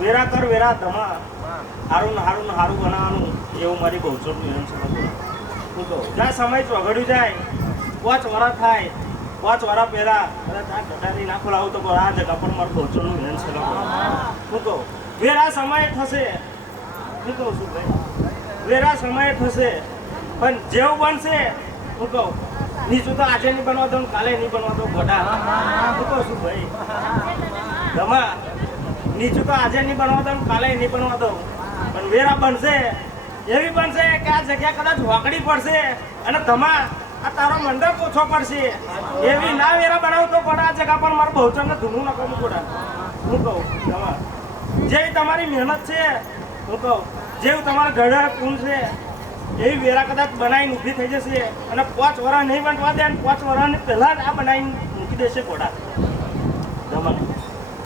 વેરા કર વેરા ધમા હારું હારું હારું બનાવવાનું એવું મારી બહુચોરની એમ છે. હું તો જ્યાં સમય ચોઘડ્યું જાય 5 વર્ષ થાય 5 વર્ષ પહેલા ત્યાં ગટારી ના ખોલાવું તો આ જગા પર મારું બહુચોરનું એમ છે. હું તો વેરા સમય થશે. હું કહું છું ભાઈ વેરા સમય થશે પણ જેવું બનશે હું કહું નીચું તો આજે નહીં બનવા દઉં કાલે નહીં બનવા દઉં ગોડા. હું કહું છું ભાઈ ધમા નીચું તો આજે નહીં બનવા દઉં કાલે નહીં બનવા દઉં પણ વેરા બનશે એવી બનશે કે આ જગ્યા કદાચ વાકડી પડશે અને ધમા આ તારો મંડપ ઓછો પડશે એવી ના વેરા બનાવતો પડે આ જગ્યા પર મારું બહુચરને ધૂનું નકમું પડે. હું કહું ધમા જેવી તમારી મહેનત છે હું કહું જેવું તમારા ઘરે કુલ છે એવી વેરા કદાચ બનાવીને ઊભી થઈ જશે અને 5 વર્ષ નહીં બનવા દે અને 5 વર્ષની પહેલા જ આ બનાવીને મૂકી દેશે ઘોડા ધમાને.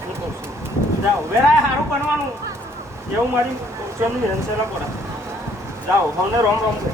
હું કહું છું જાઓ વેરાય સારું બનવાનું એવું મારી બહુચરનું હેન્સેલા પડે. જાઓ અમને રોમ રોમ છે.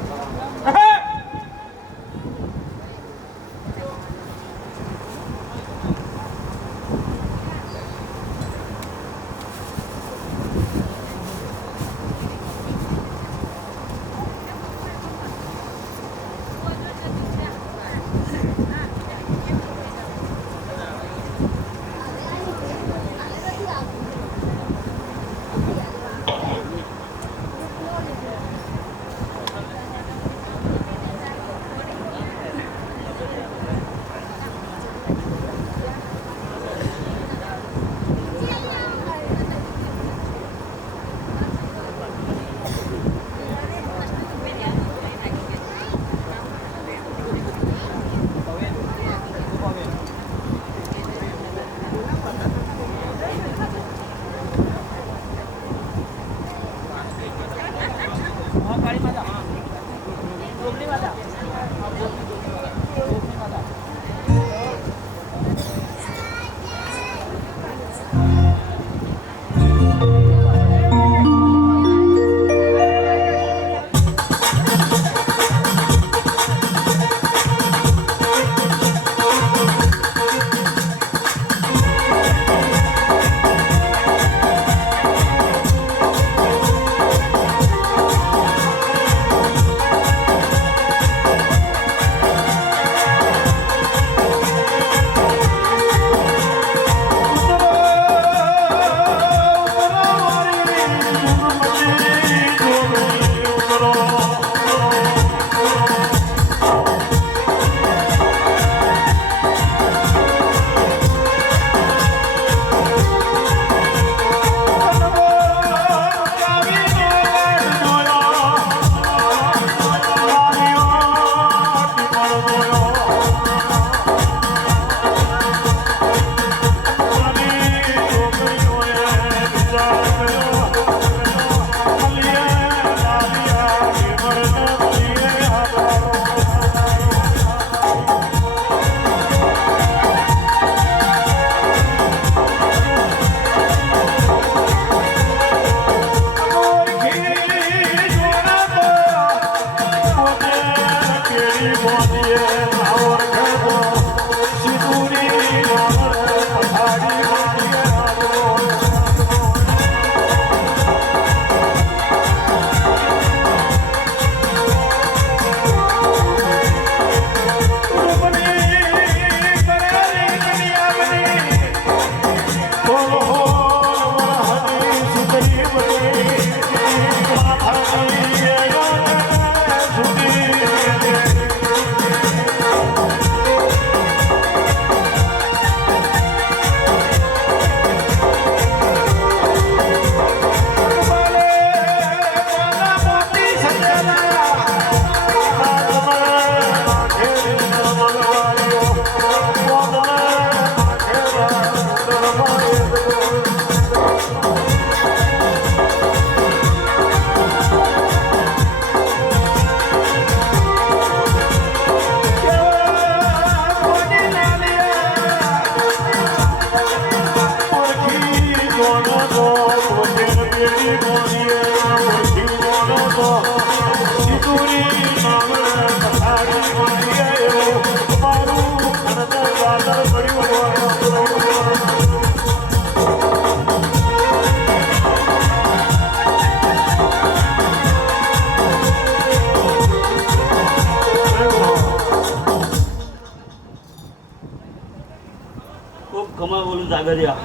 બોલું જાગરિયા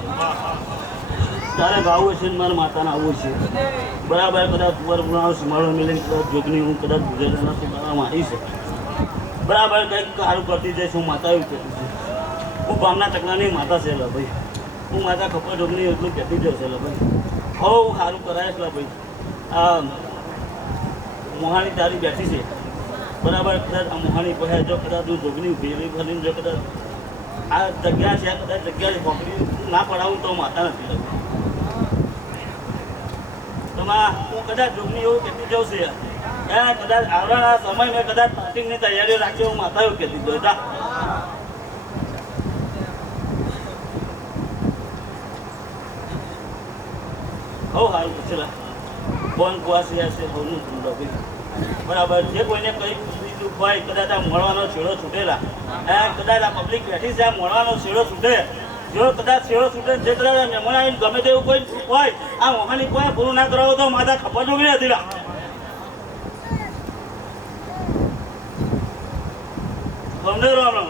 તારે ગાવું છે ને મારા માતાને આવવું છે બરાબર. કદાચ તુવાર પુરાણો સીમાડો મિલે કદાચ જોગની હું કદાચ ગુજરાતના સીમાડામાં આવી છે બરાબર. કંઈક સારું કરતી જઈશ. હું માતા એવું કહેતી છું. હું ગામના ચકલાની માતા છે લા ભાઈ. હું માતા ખપર જોગની એટલું કહેતી જ છે લા ભાઈ. હવે હું સારું કરાવીશ લા ભાઈ. આ મોહાણી તારી બેઠી છે બરાબર. કદાચ આ મોહાણી પહે જો કદાચ હું જોગની ભેરી ભરીને જો કદાચ આ જગ્યા છે કદાચ જગ્યા છોકરી ના પડાવું તો માતા નથી લગતી. તમારા હું કદાચ જોગની એવું કહેતી જાઉં છે કદાચ આવવાના સમય મેં કદાચ પાર્ટીની તૈયારીઓ રાખી હું માતા એવું કહેતી જાઉં તા. હો સારું પૂછેલા બોન કુવાસી હશે હોનું ભાઈ બરાબર. જે કોઈને કંઈ બીજું હોય કદાચ આ મળવાનો છેડો છૂટેલા કદાચ આ પબ્લિક બેઠી છે આ મળવાનો છેડો છૂટે જો કદાચ છેડો છૂટે જે કદાચ મહેમાન આવીને ગમે તેવું કોઈ હોય આ મોહાની કોઈ પૂરું ના કરાવો તો માતા ખબર જોગી હતી લા. ગમે રામ રામ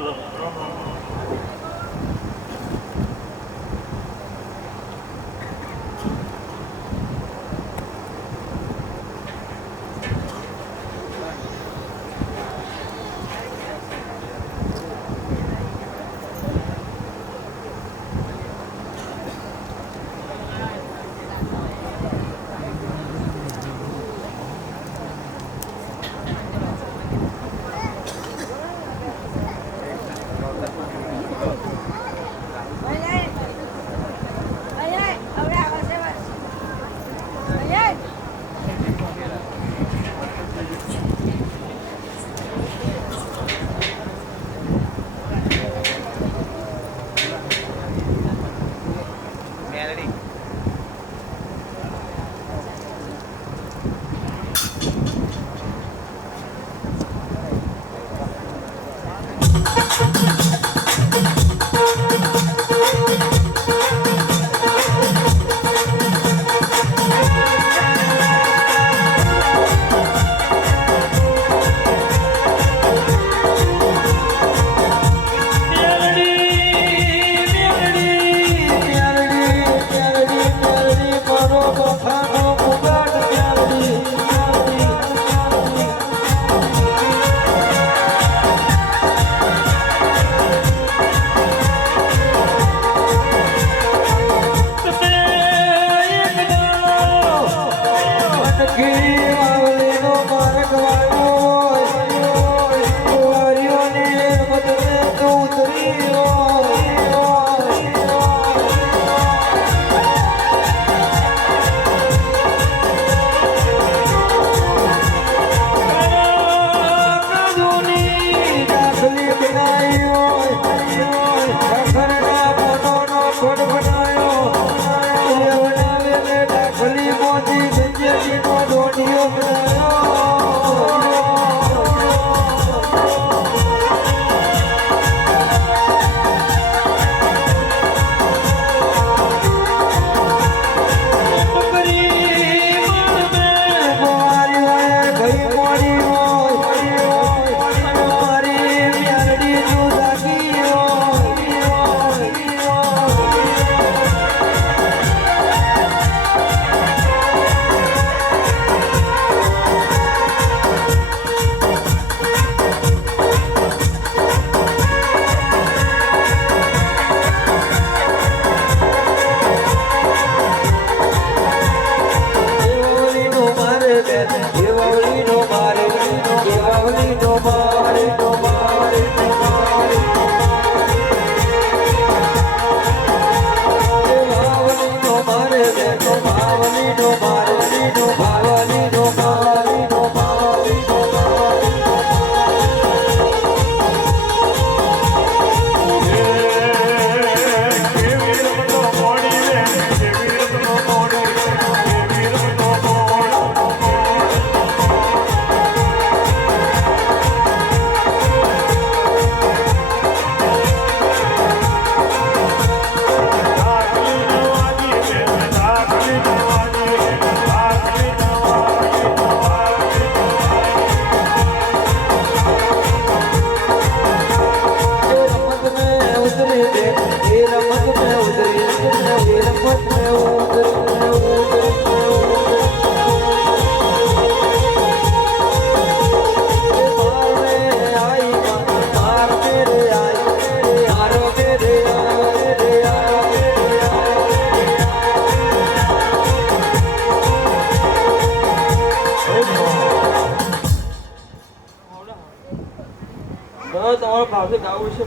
તમારો ભાવથી ગાવું છે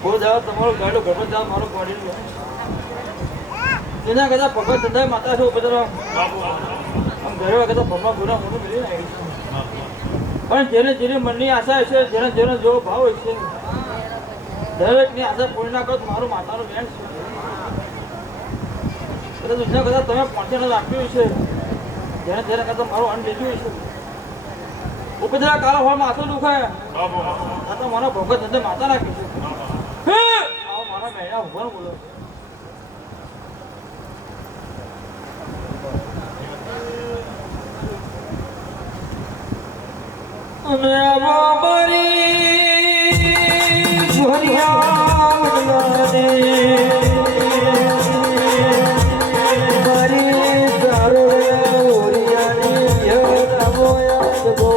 બહુ દાદા તમારો ગાડો ઘરમાં જાવ મારો પાડી એના કદાચ ભગવાન ધંધા માતા છો બધા આમ ઘરે કદાચ ભગવાન ગુના મોટું મળી આવી પણ જેને જેની મનની આશા હશે જેને જેનો જેવો ભાવ હશે દરેકની આશા પૂરી ના કરો તો મારું માતાનું બેન છે કદાચ દુનિયા કદાચ તમે પહોંચીને રાખ્યું છે જેને જેને કદાચ મારું અન્ન લીધું છે ઉપજરા કાળો હોય માથું દુખાય આ તો મારા ભગત ધંધે માતા નાખી છે આવો મારા મહિના ઉભા બોલો અને બાબરી ભરિયાને મારી સારો ઓરિયાની યદમો યદમો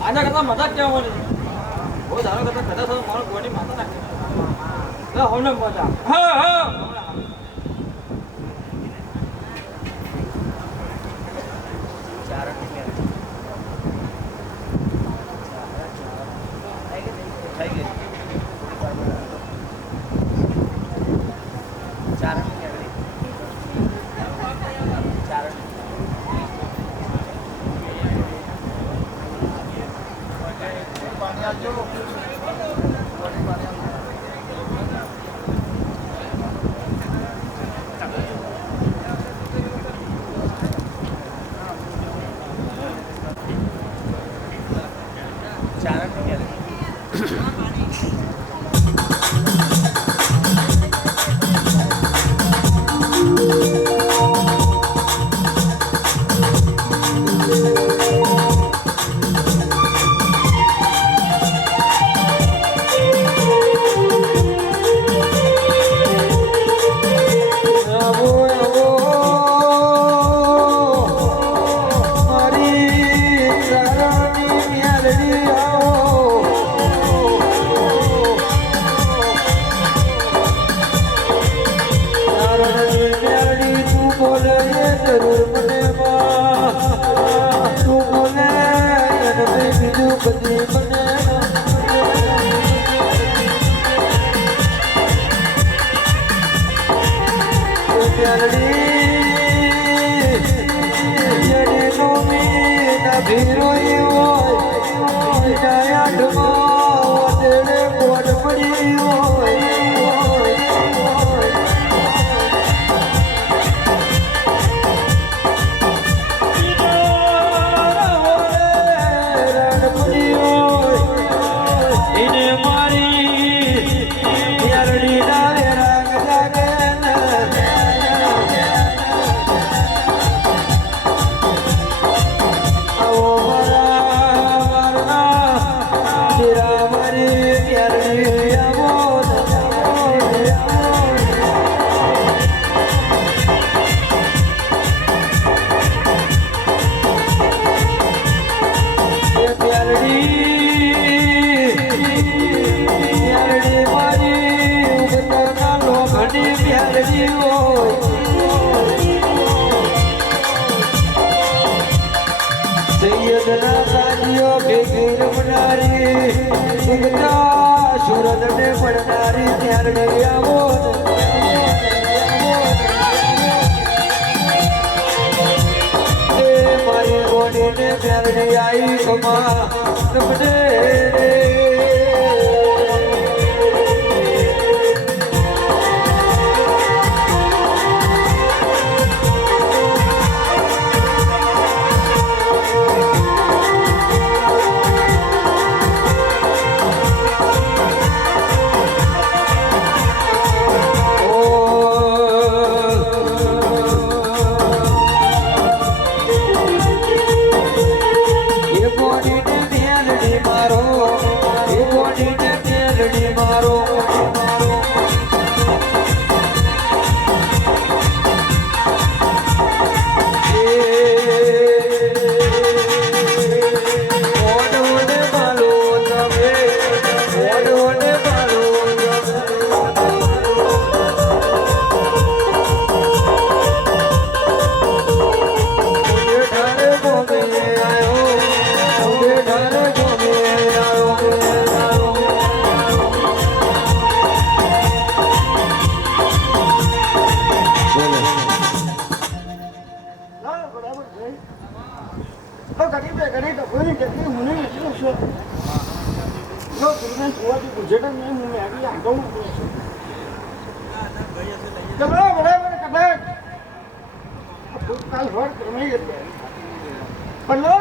આના કરતા મજા કેવા મળે બહુ ધારો કરતા કદાચ મારો ગોડી માતા નાખે હવે મજા હા હા Oh, ઉગતા સૂરજને પડનારી ત્યારડી આવો એ મારી ગોડીને ત્યારડી આવી કમા તમને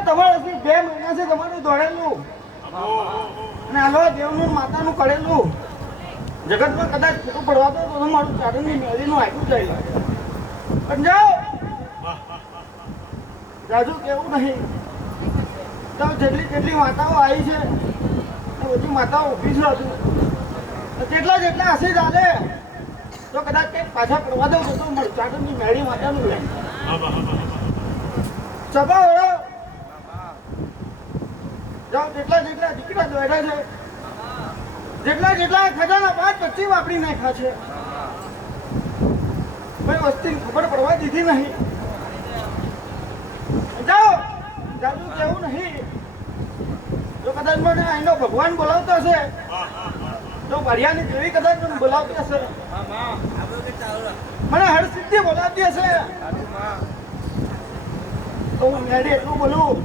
તમારે 2 મહિના છે તમારું દોડેલું અને હાલો દેવનું માતાનું કરેલું જગતમાં કદાચ ખોટું પડવા દો તો મારું ચારણની મેળીનું આપ્યું જાય પણ જાઓ રાજુ કેવું નહીં તો જેટલી માતાઓ આવી છે બધી માતાઓ ઊભી છે હજુ જેટલા હશે ચાલે તો કદાચ કંઈક પાછા પડવા દો તો મારું ચારણની મેળી માતાનું લે સભા વળો જાઓ જેટલા દીકરા દોડ્યા છે જેટલા ખજાના 5-25 વાપરી નાખ્યા છે કોઈ વસ્તીની ખબર પડવા દીધી નહીં જાઓ જાદુ કેવું નહીં જો કદાચ મને અહીંનો ભગવાન બોલાવતો હશે તો ભરિયાની દેવી કદાચ મને બોલાવતી હશે મને હરસિદ્ધિ બોલાવતી હશે તો હું મેળી એટલું બોલું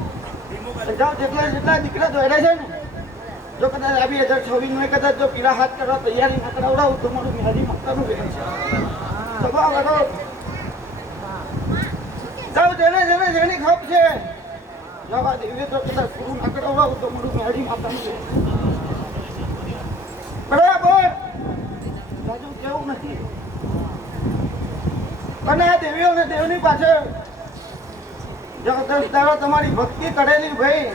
જાઓ જેટલા દીકરા દોડ્યા છે ને જો કદાચ આ 2026 કદાચ જો પીળા હાથ કરવા તૈયારી ના કરાવડાવું તો મારું મેળી માતાનું બેન છે સભા કરો જાઓ જેની ખપ છે જવા દેવી તો કદાચ પૂરું ના કરાવડાવું તો મારું મેળી માતાનું બેન બરાબર રાજુ કેવું નથી અને આ દેવીઓને દેવની પાછળ જો કદાચ તમારી ભક્તિ કરેલી ભાઈ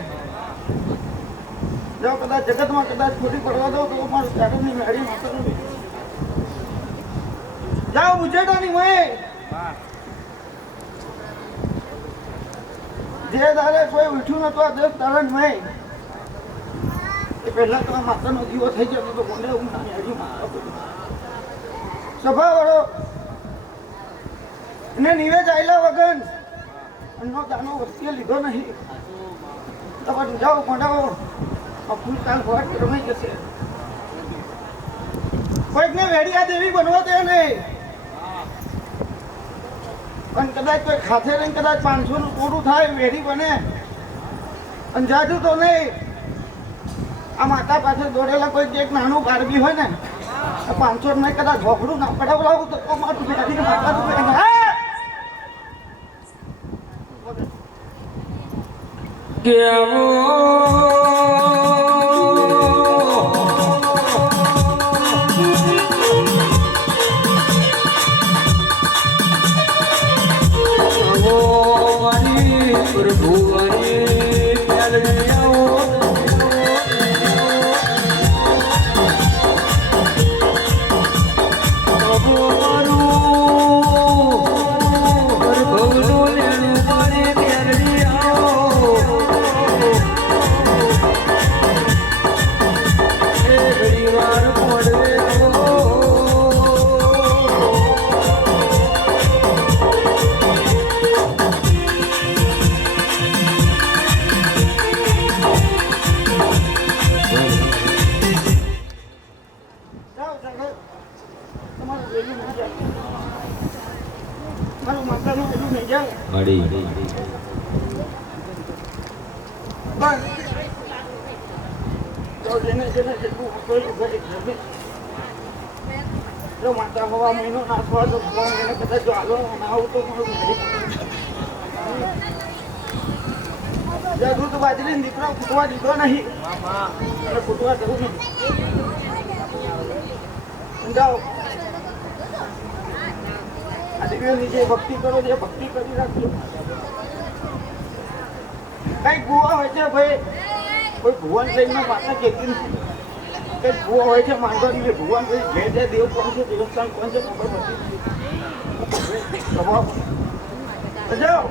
જો કદાચ જગતમાં કદાચ ખોટી પડવા દો તો મારું ચારણની મેળી માતાનું જાઓ ઉજેડાની મય જે દારે કોઈ ઉઠ્યું નતું આ દેશ તારણ મય એ પહેલા તો આ માતાનો દીવો થઈ જતો તો મને હું મેળી માતા સભા વાળો એને નિવેદ આયલા વગર અન્નો દાનો વસ્તીએ લીધો નહીં તમારે જાઓ મંડાવો ફૂલ કાલ ભોટ રમાઈ જશે કોઈકને વેડિયા દેવી બનવો દે નહીં પણ કદાચ કોઈ ખાતે રહીને કદાચ 500 નું પૂરું થાય વેડી બને અને જાજુ તો નહીં આ માતા પાસે દોડેલા કોઈ એક નાનું બારબી હોય ને 500 ને કદાચ ઝોપડું ના પડાવડાવું તો મારું વેડી માતાનું બેન કેવો મારું માતાનું એટલું નહીં જાય મળી પણ તો જેને જેટલું કોઈ ઘરે ઘરે જો માતા હવા મહિનો નાખવા તો હવા મહિને કદાચ જો હાલો ના આવું તો મારું દૂધ બાજરી દીકરો ફૂટવા દીધો નહીં અને ફૂટવા જવું નહીં જાઓ આ દીકરીની જે ભક્તિ કરો જે ભક્તિ કરી રાખજો કઈ ગુવા હોય છે ભાઈ કોઈ ભુવન લઈને માતા કહેતી નથી કઈ ગુવા હોય છે માંડવાની ભુવન ભાઈ જે દેવ કોણ છે દેવસ્થાન કોણ છે ખબર નથી જાઓ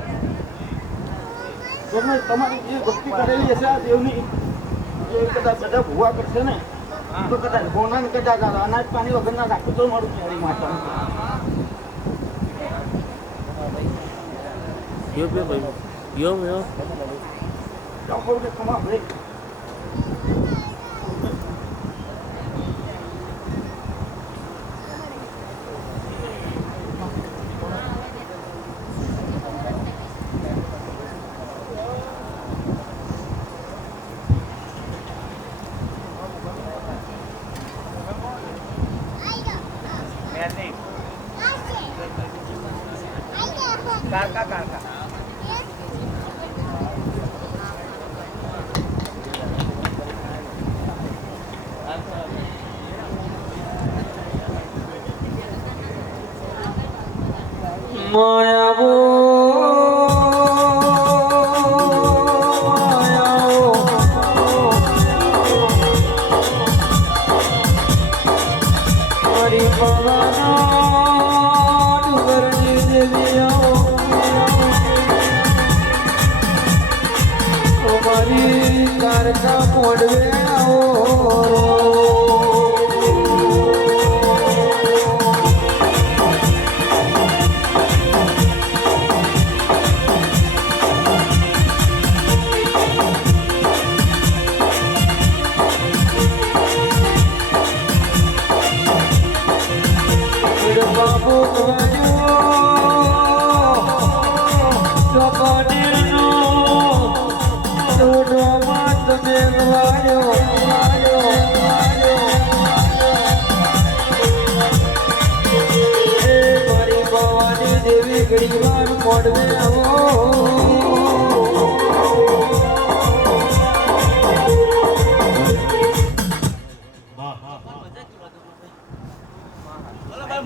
તમે તમારી જે ભક્તિ કરેલી હશે આ દેવની જો કદાચ બધા ભૂવા કરશે ને તો કદાચ ગોના ને કદાચ અનાજ પાણી વગરના રાખું તો મારું મારી માતા યો ડોક્ટર કે ખમા ભાઈ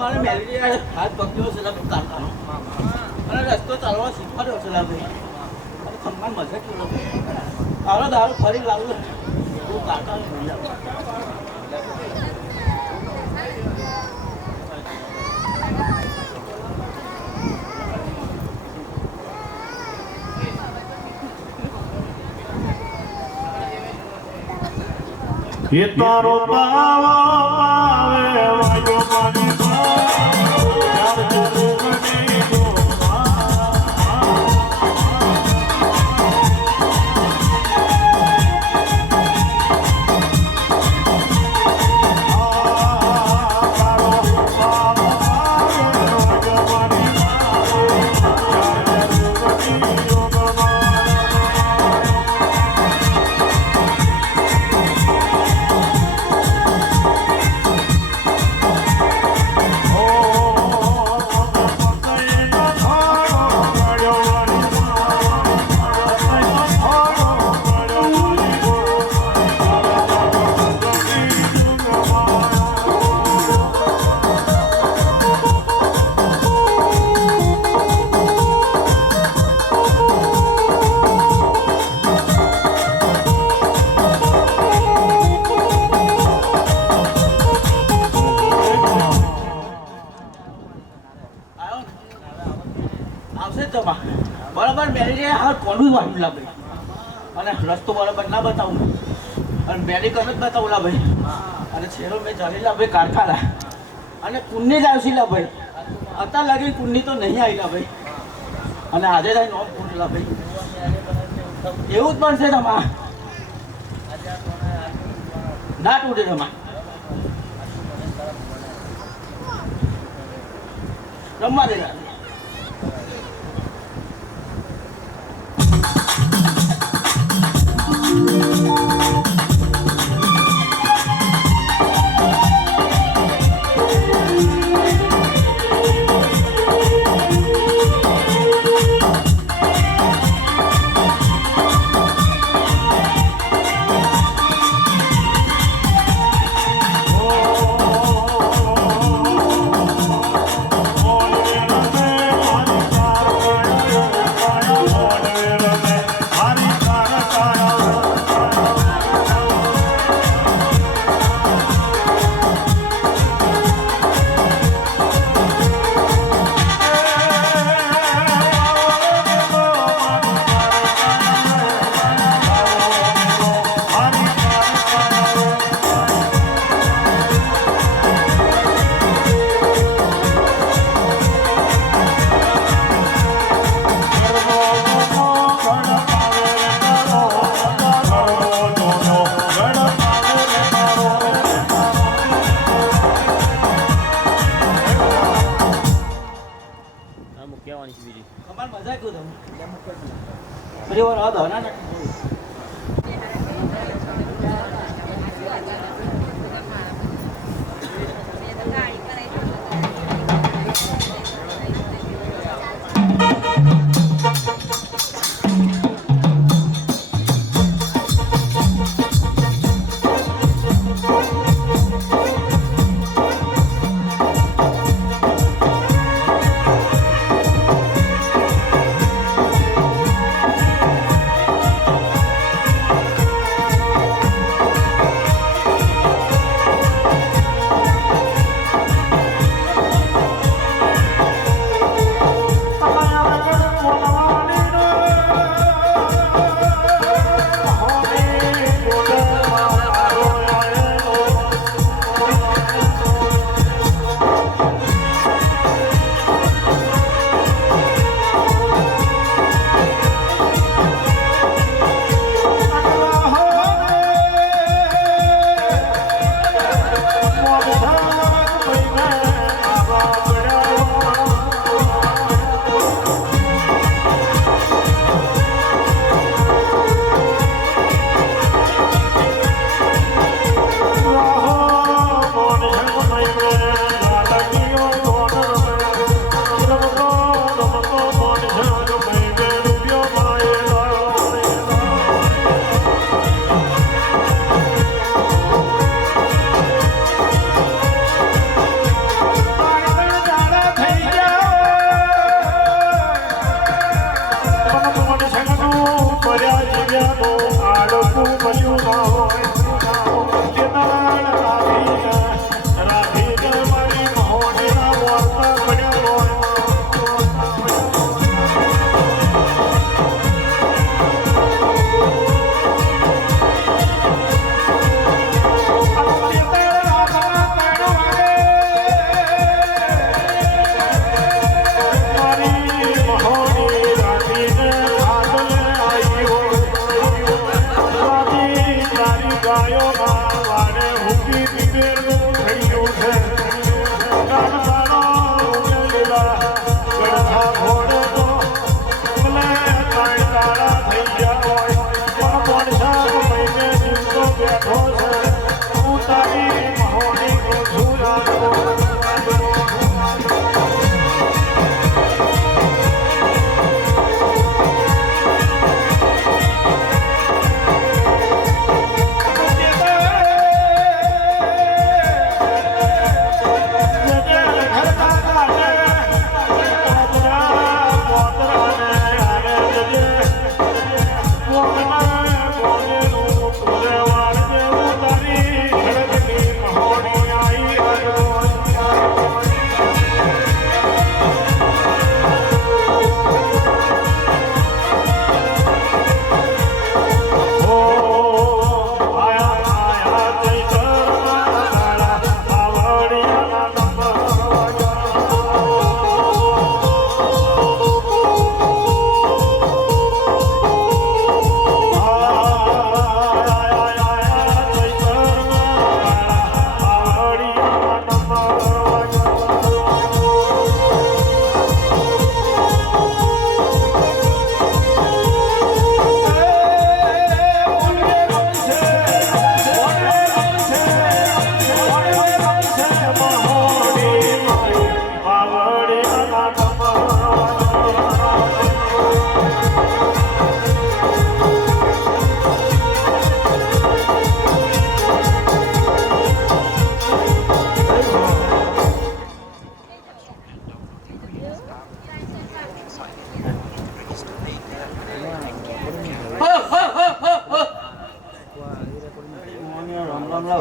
મારે મેલેરિયા હાથ પકડ્યો છે કારખાનો અને રસ્તો ચાલવા શીખવાડ્યો છે ભાઈ ખમણ મજા કેવો આવડો દારૂ ફરી લાવું હું કારખાનો ભૂલી જાઉં ये तारो पावा पावे वायो पानी यार जो बने गो બરાબર મેરેજ હાલ કોનું વાંચું લા ભાઈ અને રસ્તો બરાબર ના બતાવું અને મેડિકલ જ બતાવું લા ભાઈ અને છેલ્લો મેં ચાલેલા ભાઈ કારખાના અને કુંડની જ આવશે લા ભાઈ અત્યાર લાગી કુંડની તો નહીં આવી લા ભાઈ અને આજે થાય નોમ કુંડ લા ભાઈ એવું જ પણ છે તમા ના તૂટે તમા રમવા દે અમુક કહેવાની છે બીજી કમાલ મજા કરું તમે ફરી વાર આ ધોના ને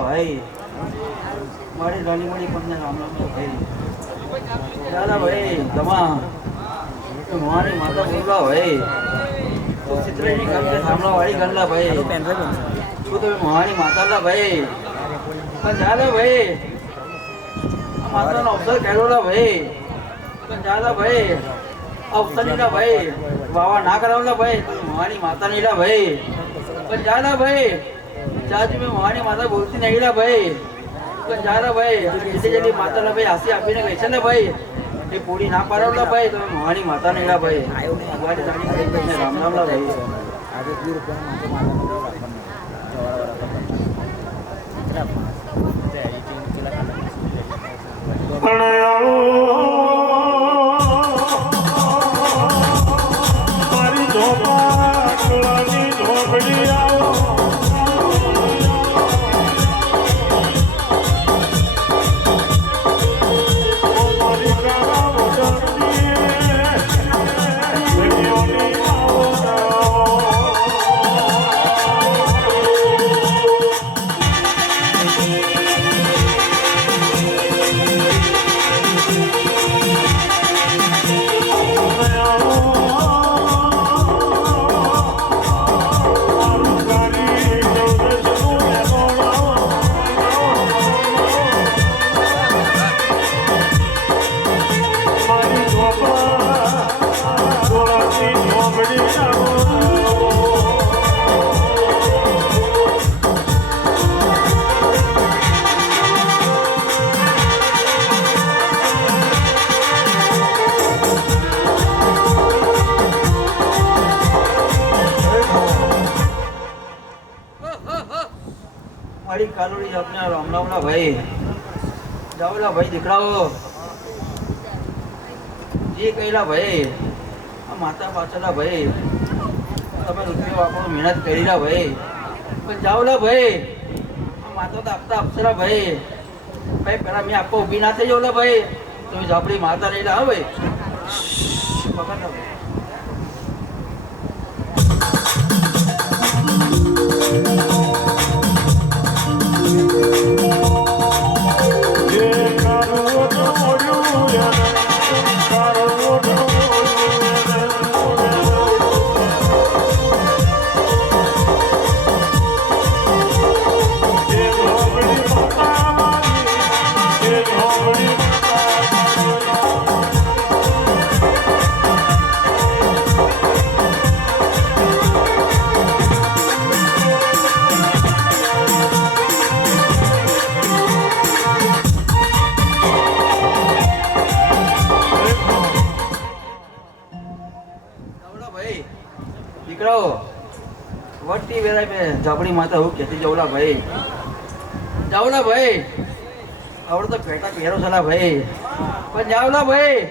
ભાઈ મારી નાની મોટી પંદર રામ રામ ભાઈ ચાલા ભાઈ તમા મારી માતા બોલવા ભાઈ તો ચિત્રજી ગામ કે સામલા વાળી ગણલા ભાઈ શું તમે મારી માતાલા ભાઈ પણ ચાલે ભાઈ આ માતાનો અવસર કેળવલા ભાઈ પણ ચાલે ભાઈ અવસરીના ભાઈ વાવા ના કરાવલા ભાઈ મારી માતાની લા ભાઈ પણ ચાલે ભાઈ ચાચી મેં મારી માતા બોલતી નહીં લા ભાઈ પણ ચાલે ભાઈ જલ્દી જલ્દી માતાના ભાઈ હાસી આપીને ગઈ છે ને ભાઈ એ પૂરી ના પાડો ભાઈ તમે મોહાની માતા ને ભાઈ ભગવાન જાણી રામ રામ લા ભાઈ મારી ઝોપડી આવો મારી કાલોડી આપના રામ રામ લા ભાઈ જાવલા ભાઈ દીકરાઓ જે કહેલા ભાઈ આ માતા પાછળના ભાઈ તમે રૂપિયો વાપરો મહેનત કરી રહ્યા ભાઈ પણ જાવલા ભાઈ આ માતા તો આપતા આપશેલા ભાઈ ભાઈ પેલા મેં આપવા ઊભી ના થઈ જાવલા ભાઈ તમે ઝાપડી મારતા નહીં હા ભાઈ પકડતા ભાઈ દીકરાઓ વટી વેરાય બે ઝાપડી માતા હું કહેતી જવલા ભાઈ જાવલા ભાઈ આવડે તો પેટા પહેરો છલા ભાઈ પણ જાવલા ભાઈ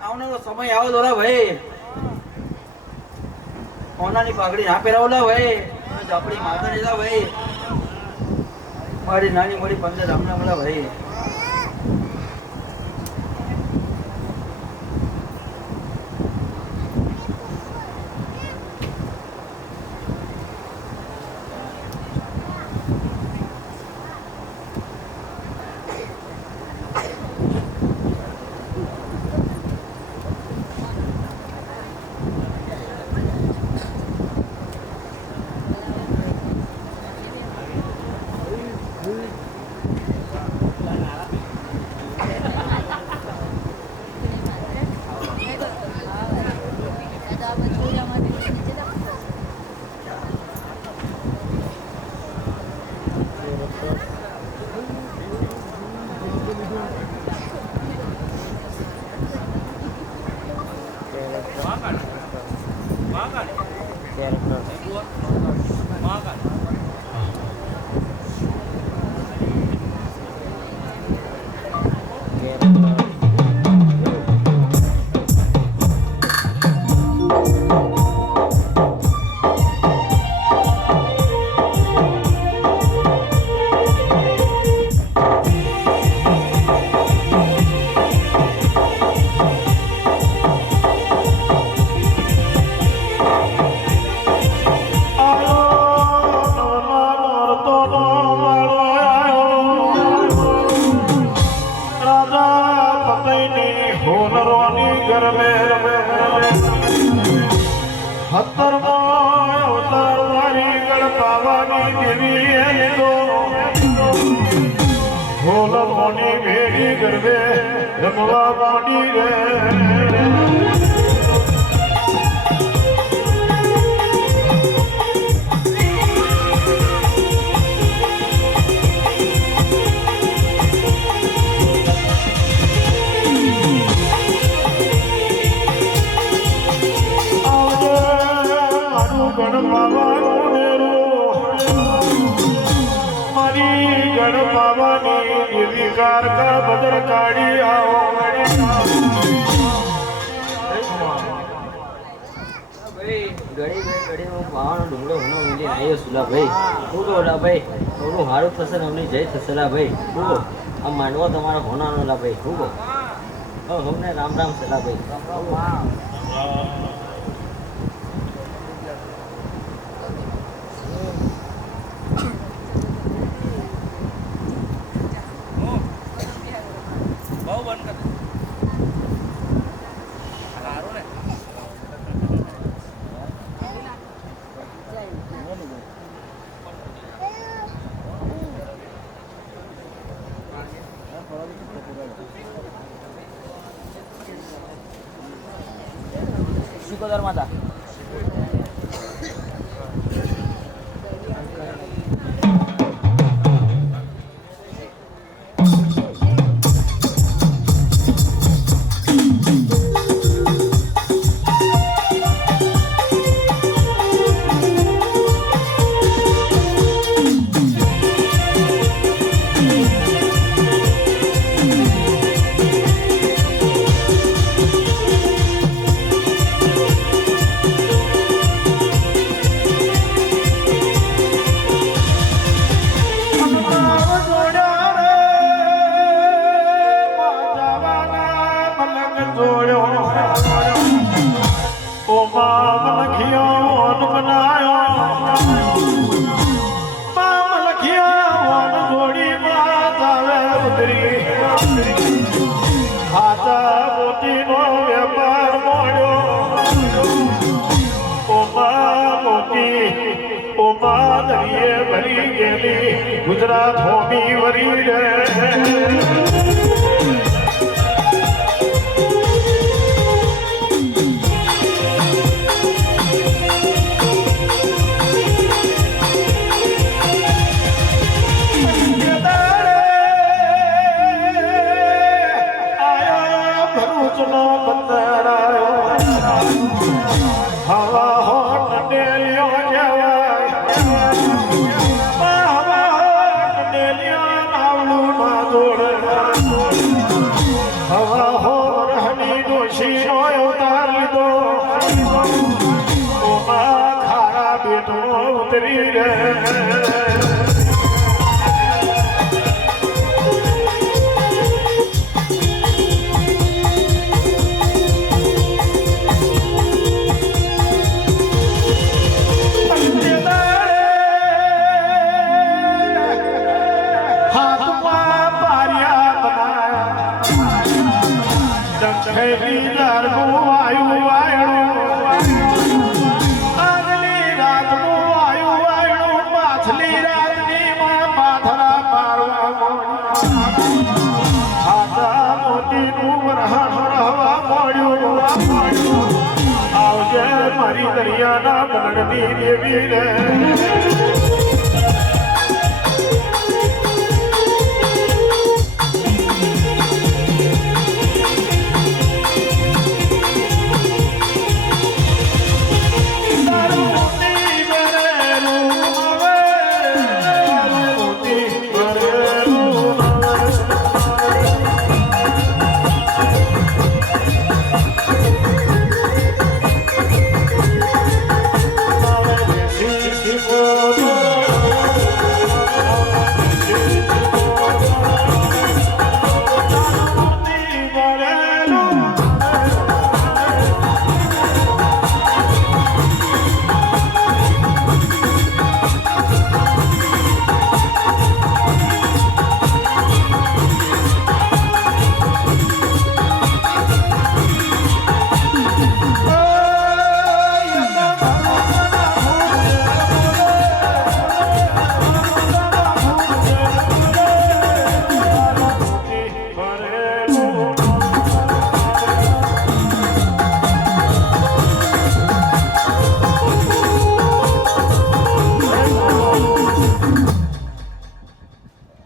આવનારો સમય આવો દોલા ભાઈ ઓનાની પાઘડી ના પહેરાવલા ભાઈ ઝાપડી માતા લીધા ભાઈ મારી નાની મોટી 15 રામના મળા ભાઈ પાવાનું મારી ગણ પાવાની દેવી કાર કા બદર કાઢી આવો ઘડી હું પાવાનો ડુંગળો હુનો ઊંડી આવ્યો સુલા ભાઈ શું કહો લા ભાઈ થોડું સારું થશે ને અમને જય થશે લા ભાઈ શું કહો આ માંડવો તમારો હોનાનો લા ભાઈ શું કહો હમને રામ રામ છે લા ભાઈ સિકોદર માતા ગુજરાત હોમી વરી રે મારી દરિયાના બનડની દેવી રે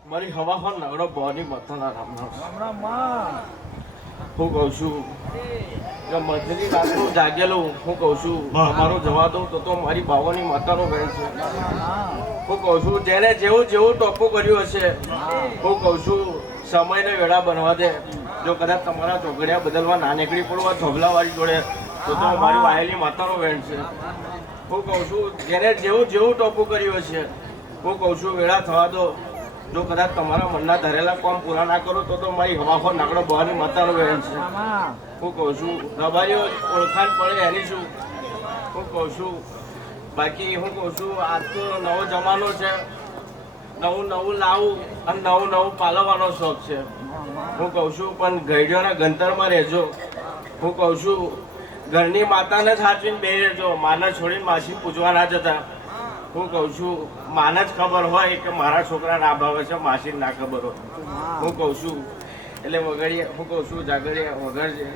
મારી હવા પર નગડો બોની મથાના રામ રામ હમણાં માં હું કહું છું કે મધની રાતનું જાગેલું હું કહું છું મારો જવા દઉં તો મારી બાવાની માતાનો બેન છે. હું કહું છું જેને જેવું ટોપું કર્યું હશે હું કહું છું સમયને વેળા બનવા દે. જો કદાચ તમારા ચોઘડિયા બદલવા ના નીકળી પડવા થોભલાવાળી જોડે તો મારી વાયેલી માતાનો બેન છે. હું કહું છું જેને જેવું ટોપું કર્યું હશે હું કહું છું વેળા થવા દો. જો કદાચ તમારા મનના ધરેલા કામ પૂરા ના કરો તો મારી હવાખો નાકડો બહારની માતાનો બેન છે. હું કહું છું રબારીઓ ઓળખાણ પડે એની શું હું કહું છું. બાકી હું કહું છું આજ તો નવો જમાનો છે, નવું લાવું અને નવું પાલવવાનો શોખ છે. હું કહું છું પણ ગઈડીઓના ગંતરમાં રહેજો. હું કહું છું ઘરની માતાને જ સાચવીને બે રહેજો. માને છોડીને માસી પૂજવા ના જતા. હું કહું છું માને જ ખબર હોય કે મારા છોકરા ના ભાવે છે, માસીને ના ખબર હોય. હું કહું છું એટલે વગડીએ હું કહું છું જાગડીએ વગડજે.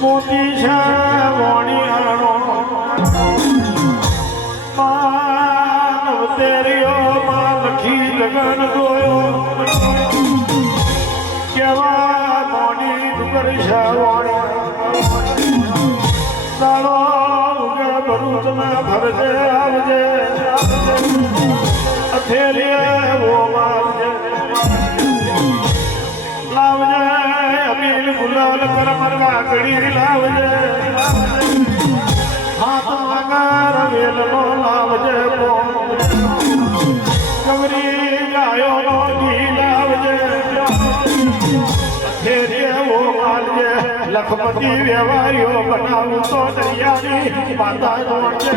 મોતી છે વણિયાળો માનવ તેરીઓમાં લખી લગન ગોયો કેવા મોની ડુંગર છે વણિયાળો દાડો ઉગે ભરૂચમાં ભરજે આવજે અથેરીએ વો મારજે લાવજે અમીર ગુલાલ કરમર વાગડી લાવજે હાથ મગર વેલનો લાવજે કવરી ગાયોનો ઘી લાવજે ફેરે વો માલજે લખપતિ વ્યવહારીઓ બનાવું તો દરિયાની માતા જોડજે.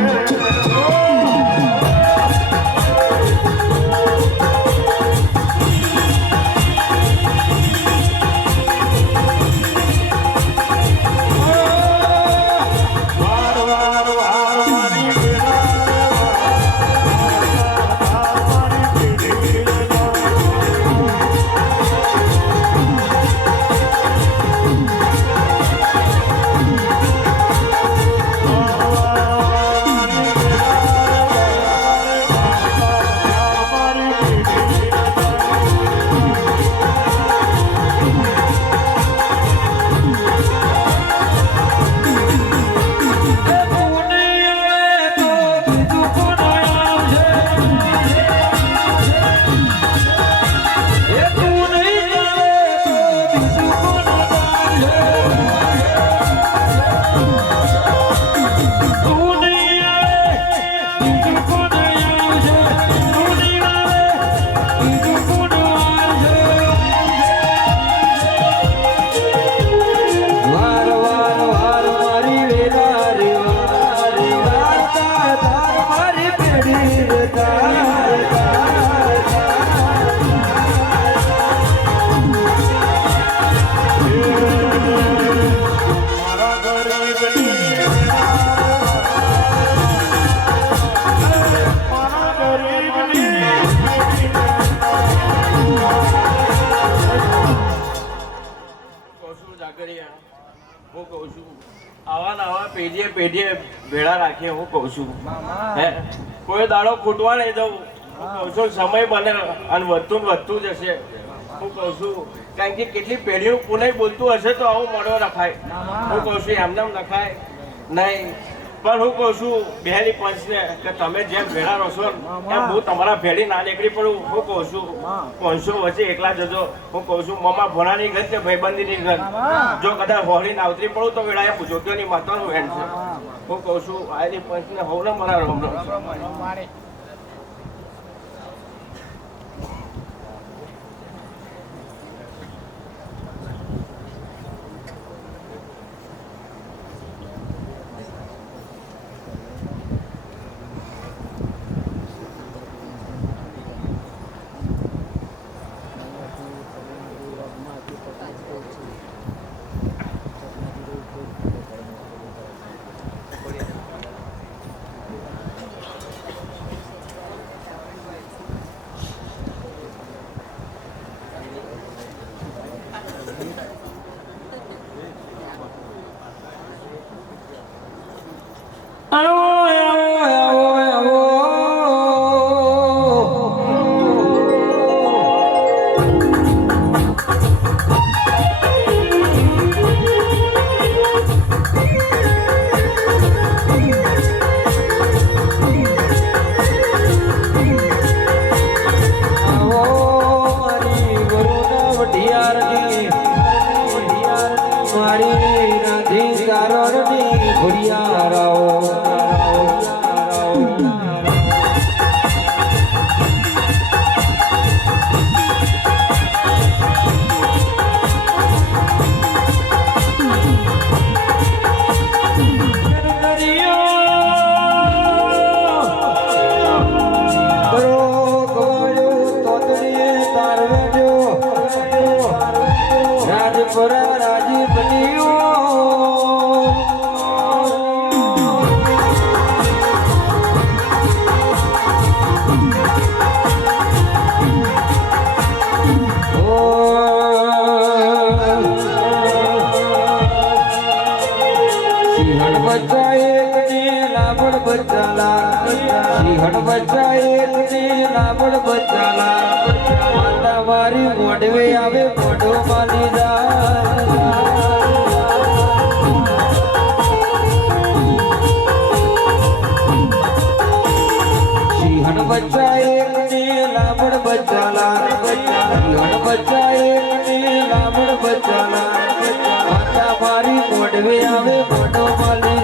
હું કહું છું આવા નવા પેઢીએ ભેળા રાખીએ. હું કહું છું હે કોઈ દાડો ખૂટવા નહીં દઉં. હું કહું છું સમય બને અને વધતું જશે. હું કહું છું કારણ કે કેટલી પેઢીનું પુનઃ બોલતું હશે તો આવું મોડો રખાય. હું કહું છું એમને નખાય નહીં. પણ હું કહું છું બેલી પંચને કે તમે જેમ ભેળા રહો એમ હું તમારા ભેળી ના નીકળી પડું. હું કહું છું 500 વચ્ચે એકલા જજો. હું કહું છું મમ્મા ભોણાની ઘર કે ભાઈબંધીની ઘર જો કદાચ હોળી ના આવતરી પડું તો વેળાએ પૂછોત્યોની માતાનું વેણ છે. હું કહું છું આયલી પંચને હોવને મારા રમનો આવો આવો આવો મારી રાધી કારણની ઘોડિયારાઓ રાજપરા રાજી બન્યો સિંહણ બચ્ચા એક ને લાબડ બચ્ચાલા સિંહણ બચ્ચા એક ને લાબડ બચ્ચાલા માતા મારી મોઢવે આવે મોઢો માલી સિંહણ બચ્ચા એક ને લાબડ બચ્ચાલા સિંહણ બચ્ચા એક ને લાબડ બચ્ચાલા માતા મારી મોઢવે આવે મોઢો માલી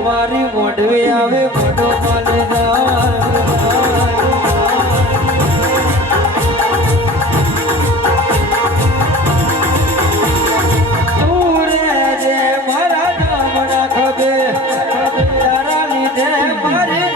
મારી મોઢવે આવે મોઢો મારા નામના ખબે તારા લીધે મારી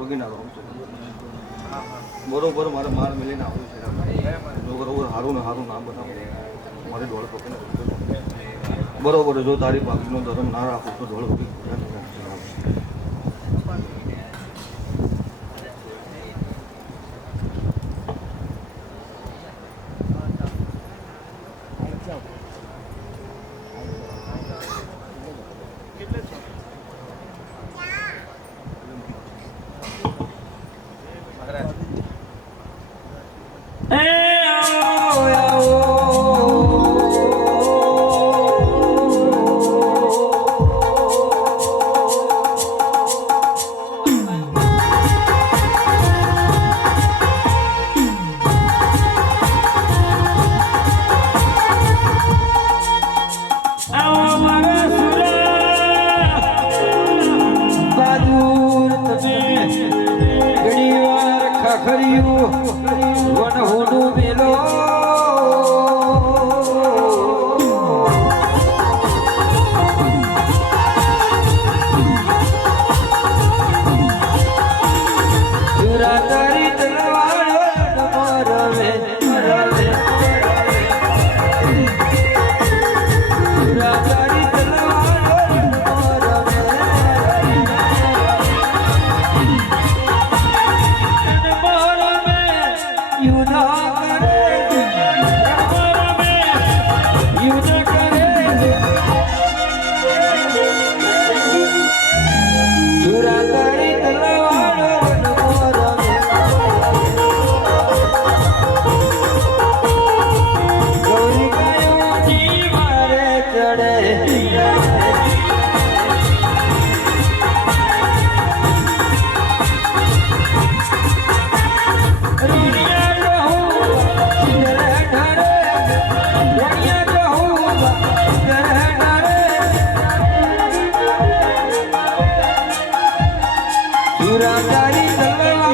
જિંદગી નવે બરોબર મારે માર મિલીને આવું છે જો બરોબર સારું ને સારું ના બનાવું મારે ઢોળ પકડીને બરોબર જો તારી બાકીનો ધર્મ ના રાખું તો ઢોળ પકડી સુરાચારી તલવાર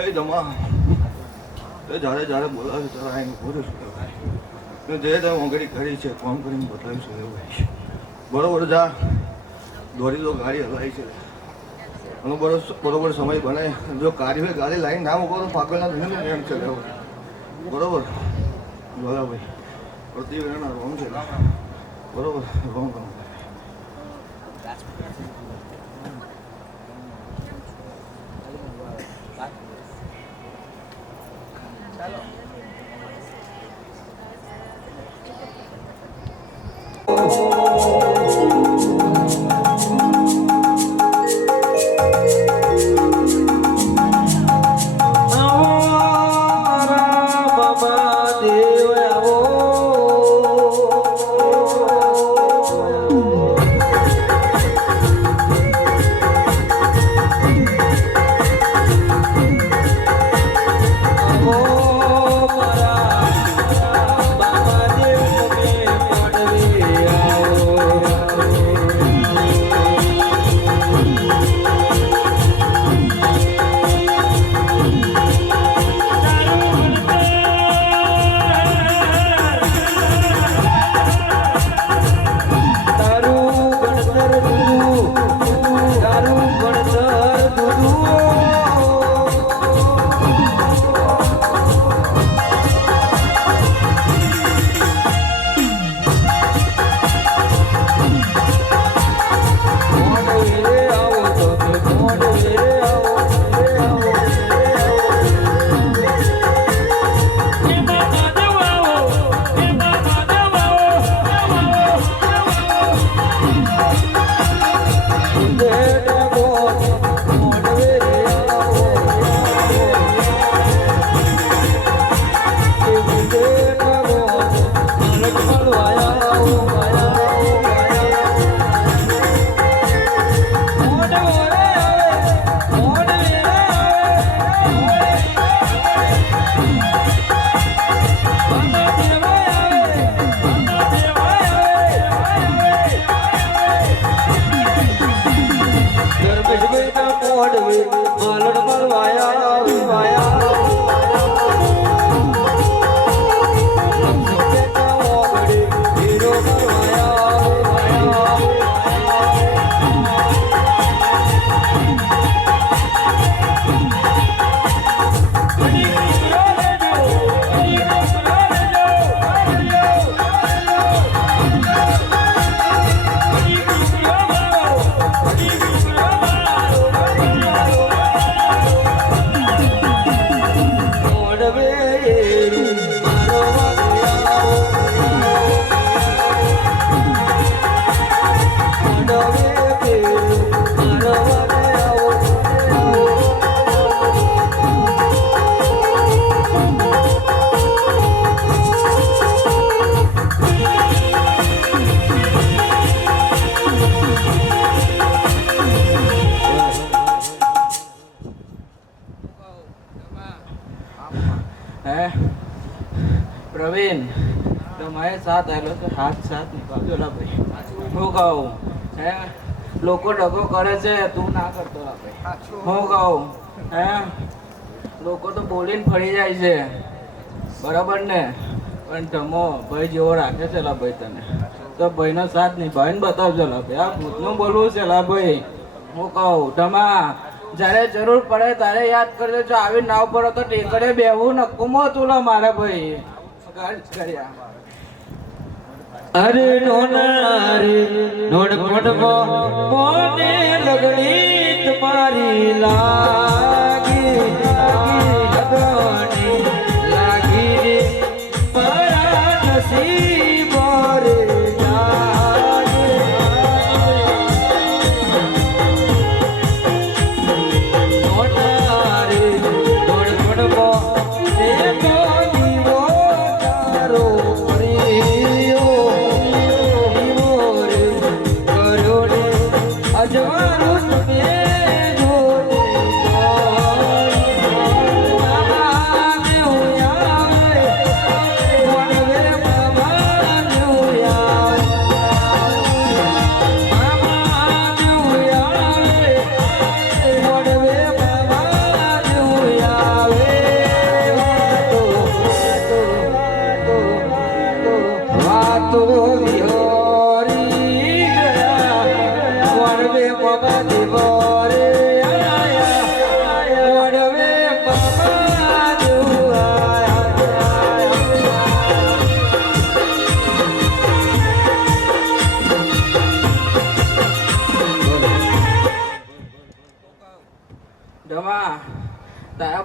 હે જમા તે જ્યારે બોલાવે ત્યારે આવીને બોલે શું જે તે મોંઘડી કરી છે ફોન કરીને બતાવીશું એવું બરોબર જા દોરી તો ગાડી હલાવી છે અને બરોબર સમય બને જો ગાડી હોય ગાડી લાઈન ના મૂકો તો પાકવેલા ધીમે એમ છે બરોબર ભાઈ પ્રતિવેના રોંગ છે બરોબર રોંગ પ્રવીણ તમારે સાથ આવેલો તો હાથ સાથ નીકળજો લા ભાઈ હું કહું હે લોકો ડગો કરે છે તું ના કરતો લા ભાઈ હું કહું હે લોકો તો બોલીને ફરી જાય છે બરાબર ને પણ ધમો ભાઈ જેવો રાખે છે લા ભાઈ તને તો ભાઈનો સાથ નિભાવીને બતાવજો લા ભાઈ આ ભૂતનું બોલવું છે લા ભાઈ હું કહું ધમા જ્યારે જરૂર પડે ત્યારે યાદ કરજો જો આવી ના ઉપર તો ટેકડે બેવું નક્કુમો તું લા મારે ભાઈ અરે નોનારી નોડ પડવો મોને લગણી તમારી લાગી લગણી લાગી મારા નસીબ રે નોનારી નોડ પડવો અજવાળું તમે જોડે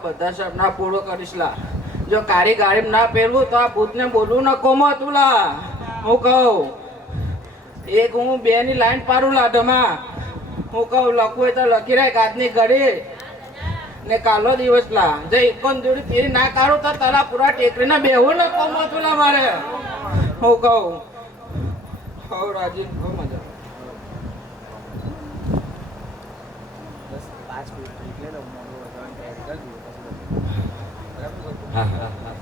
બધા સપના પૂરો કરીશ લા. જો કારી ગાડી ના પહેરવું તો આ ભૂતને બોલવું ન કોમો તું લા. હું કહું એક હું 2 ની લાઈન પાડું લા ધમા. હું કહું લખવું હોય તો લખી રાખ આજની ઘડી ને કાલો દિવસ લા. જો એકોન જોડી તેરી ના કાઢું તો તારા પૂરા ટેકરીને બેહવું ન કોમો તું લા મારે. હું કહું હો રાજી હો મજા. હા હા હા